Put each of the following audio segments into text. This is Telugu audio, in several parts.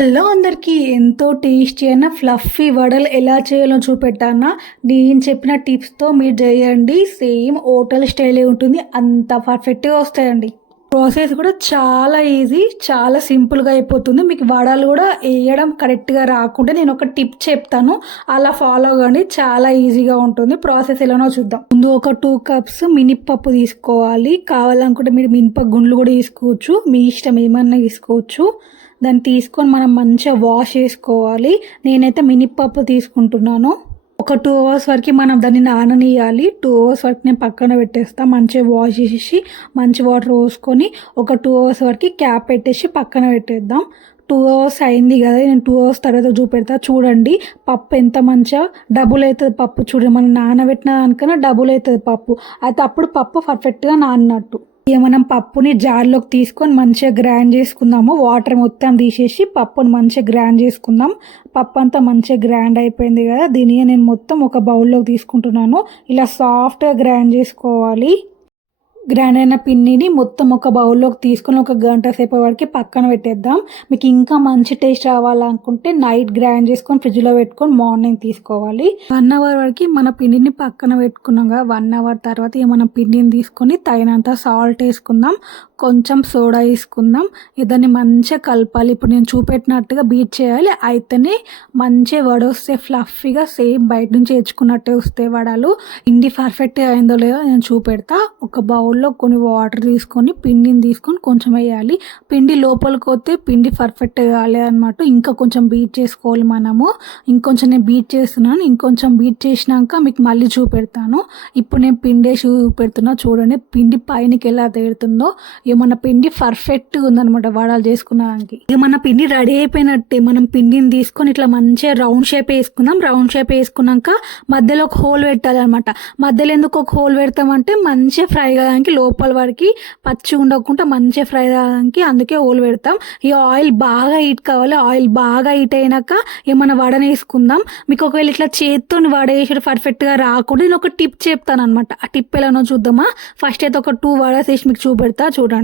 హలో అందరికీ ఎంతో టేస్టీ అయిన ఫ్లఫీ వడలు ఎలా చేయాలో చూపెట్టానా. నేను చెప్పిన టిప్స్తో మీరు చేయండి, సేమ్ హోటల్ స్టైలే ఉంటుంది, అంత పర్ఫెక్ట్గా వస్తాయండి. ప్రాసెస్ కూడా చాలా ఈజీ, చాలా సింపుల్గా అయిపోతుంది. మీకు వడలు కూడా వేయడం కరెక్ట్గా రాకుంటే నేను ఒక టిప్ చెప్తాను, అలా ఫాలో అవ్వండి, చాలా ఈజీగా ఉంటుంది. ప్రాసెస్ ఎలానో చూద్దాం. ముందు ఒక 2 కప్స్ మినప్పప్పు తీసుకోవాలి. కావాలనుకుంటే మీరు మినప గుండ్లు కూడా తీసుకోవచ్చు, మీ ఇష్టం ఏమన్నా తీసుకోవచ్చు. దాన్ని తీసుకొని మనం మంచిగా వాష్ చేసుకోవాలి. నేనైతే మినప్పప్పు తీసుకుంటున్నాను. ఒక 2 అవర్స్ వరకు మనం దాన్ని నాననియాలి. 2 అవర్స్ వరకు నేను పక్కన పెట్టేస్తాను. మంచిగా వాష్ చేసేసి మంచి వాటర్ పోసుకొని ఒక 2 అవర్స్ వరకు క్యాప్ పెట్టేసి పక్కన పెట్టేద్దాం. 2 అవర్స్ అయింది కదా, నేను 2 అవర్స్ తర్వాత చూపెడతా. చూడండి పప్పు ఎంత మంచిగా డబుల్ అవుతుంది. పప్పు చూడండి, మనం నానబెట్టిన దానికన్నా డబుల్ అవుతుంది పప్పు. అయితే అప్పుడు పప్పు పర్ఫెక్ట్గా నానినట్టు. ఇక మనం పప్పుని జార్లోకి తీసుకొని మంచిగా గ్రైండ్ చేసుకుందాము. వాటర్ మొత్తం తీసేసి పప్పుని మంచిగా గ్రైండ్ చేసుకుందాం. పప్పు అంతా మంచిగా గ్రైండ్ అయిపోయింది కదా, దీన్ని నేను మొత్తం ఒక బౌల్లోకి తీసుకుంటున్నాను. ఇలా సాఫ్ట్గా గ్రైండ్ చేసుకోవాలి. గ్రైండ్ అయిన పిండిని మొత్తం ఒక బౌల్లోకి తీసుకొని ఒక గంట సేపు వరకు పక్కన పెట్టేద్దాం. మీకు ఇంకా మంచి టేస్ట్ రావాలనుకుంటే నైట్ గ్రైండ్ చేసుకొని ఫ్రిడ్జ్లో పెట్టుకొని మార్నింగ్ తీసుకోవాలి. 1 అవర్ వరకు మన పిండిని పక్కన పెట్టుకున్నాం కదా, 1 అవర్ తర్వాత మనం పిండిని తీసుకొని తగినంత సాల్ట్ వేసుకుందాం, కొంచెం సోడా వేసుకుందాం. దాన్ని మంచిగా కలపాలి. ఇప్పుడు నేను చూపెట్టినట్టుగా బీట్ చేయాలి. అయితేనే మంచిగా వడ వస్తే ఫ్లఫీగా సేమ్ బయట నుంచి తెచ్చుకున్నట్టే వస్తాయి వడలు. పిండి పర్ఫెక్ట్గా అయిందో లేదో నేను చూపెడతా. ఒక బౌల్లో కొన్ని వాటర్ తీసుకొని పిండిని తీసుకొని కొంచెం వేయాలి. పిండి లోపలికి పోతే పిండి పర్ఫెక్ట్గా కాలేదన్నమాట. ఇంకా కొంచెం బీట్ చేసుకోవాలి మనము. ఇంకొంచెం నేను బీట్ చేస్తున్నాను. ఇంకొంచెం బీట్ చేసినాక మీకు మళ్ళీ చూపెడతాను. ఇప్పుడు నేను పిండి వేసి చూపెడుతున్నా, చూడండి పిండి పైనకి ఎలా తేడుతుందో. మన పిండి పర్ఫెక్ట్గా ఉందనమాట వడలు చేసుకున్నానికి. మన పిండి రెడీ అయిపోయినట్టే. మనం పిండిని తీసుకొని ఇట్లా మంచిగా రౌండ్ షేప్ వేసుకుందాం. రౌండ్ షేప్ వేసుకున్నాక మధ్యలో ఒక హోల్ పెట్టాలన్నమాట. మధ్యలో ఎందుకు ఒక హోల్ పెడతామంటే మంచిగా ఫ్రై కావడానికి, లోపల వరకు పచ్చి ఉండకుండా మంచిగా ఫ్రై కావడానికి, అందుకే హోల్ పెడతాం. ఈ ఆయిల్ బాగా హీట్ కావాలి. ఆయిల్ బాగా హీట్ అయినాక ఏమన్నా వడని వేసుకుందాం. మీకు ఒకవేళ ఇట్లా చేతితో వడ వేసి పర్ఫెక్ట్గా రాకుండా నేను ఒక టిప్ చెప్తాను అనమాట. ఆ టిప్ ఎలానో చూద్దామా. ఫస్ట్ అయితే ఒక 2 వడస్ వేసి మీకు చూపెడతా, చూడండి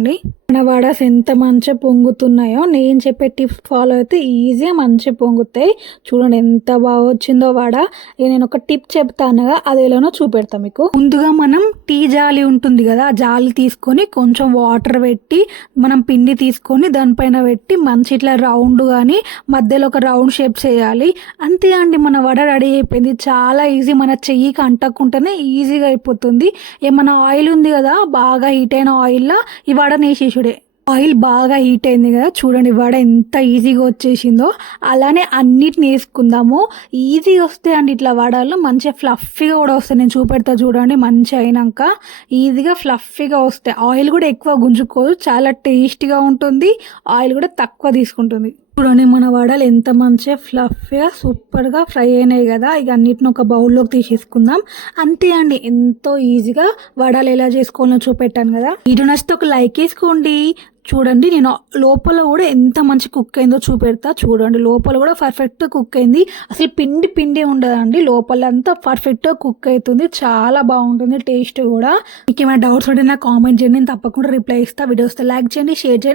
మన వడస్ ఎంత మంచిగా పొంగుతున్నాయో. నేను చెప్పే టిప్స్ ఫాలో అయితే ఈజీగా మంచిగా పొంగుతాయి. చూడండి ఎంత బాగా వచ్చిందో వడ. నేను ఒక టిప్ చెప్తానుగా, అది ఎలానో చూపెడతా మీకు. ముందుగా మనం టీ జాలి ఉంటుంది కదా, ఆ జాలి తీసుకొని కొంచెం వాటర్ పెట్టి మనం పిండి తీసుకొని దానిపైన పెట్టి మంచి ఇట్లా రౌండ్ కానీ మధ్యలో ఒక రౌండ్ షేప్ చేయాలి. అంతే అండి, మన వడ రెడీ అయిపోయింది. చాలా ఈజీ, మన చెయ్యికి అంటకుంటేనే ఈజీగా అయిపోతుంది. ఏమన్నా ఆయిల్ ఉంది కదా, బాగా హీట్ అయిన ఆయిల్లో ఈ వడ నేసేసుడే. ఆయిల్ బాగా హీట్ అయింది కదా, చూడండి వడ ఎంత ఈజీగా వచ్చేసిందో. అలానే అన్నిటిని వేసుకుందాము. ఈజీగా వస్తాయి అండి ఇట్లా వడలు, మంచిగా ఫ్లఫీగా కూడా వస్తాయి. నేను చూపెడతా చూడండి. మంచిగా అయినాక ఈజీగా ఫ్లఫీగా వస్తాయి. ఆయిల్ కూడా ఎక్కువ గుంజుకోదు, చాలా టేస్టీగా ఉంటుంది. ఆయిల్ కూడా తక్కువ తీసుకుంటుంది. చూడండి మన వడలు ఎంత మంచిగా ఫ్లఫీగా సూపర్గా ఫ్రై అయినాయి కదా. ఇక అన్నిటిని ఒక బౌల్లోకి తీసేసుకుందాం. అంతే అండి, ఎంతో ఈజీగా వడలు ఎలా చేసుకోవాలో చూపెట్టాను కదా. వీడియో నచ్చితే ఒక లైక్ వేసుకోండి. చూడండి నేను లోపల కూడా ఎంత మంచి కుక్ అయిందో చూపెడతా. చూడండి లోపల కూడా పర్ఫెక్ట్గా కుక్ అయింది. అసలు పిండి పిండి ఉండదండి, లోపల అంతా పర్ఫెక్ట్గా కుక్ అవుతుంది. చాలా బాగుంటుంది టేస్ట్ కూడా. మీకు ఏమైనా డౌట్స్ ఉంటే నాకు కామెంట్ చేయండి, నేను తప్పకుండా రిప్లై ఇస్తాను. వీడియో వస్తే లైక్ చేయండి, షేర్ చేయండి.